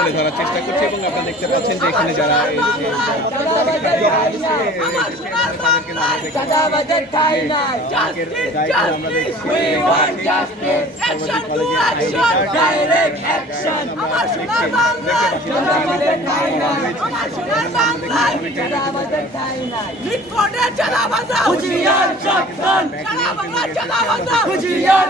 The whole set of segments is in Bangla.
তুলে ধরার চেষ্টা করছি এবং আপনারা দেখতে পাচ্ছেন যে এখানে যারা হুজিয়ার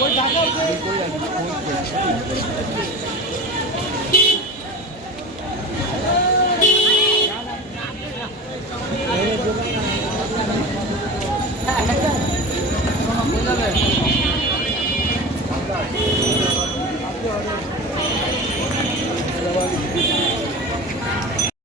ওই ঢাকার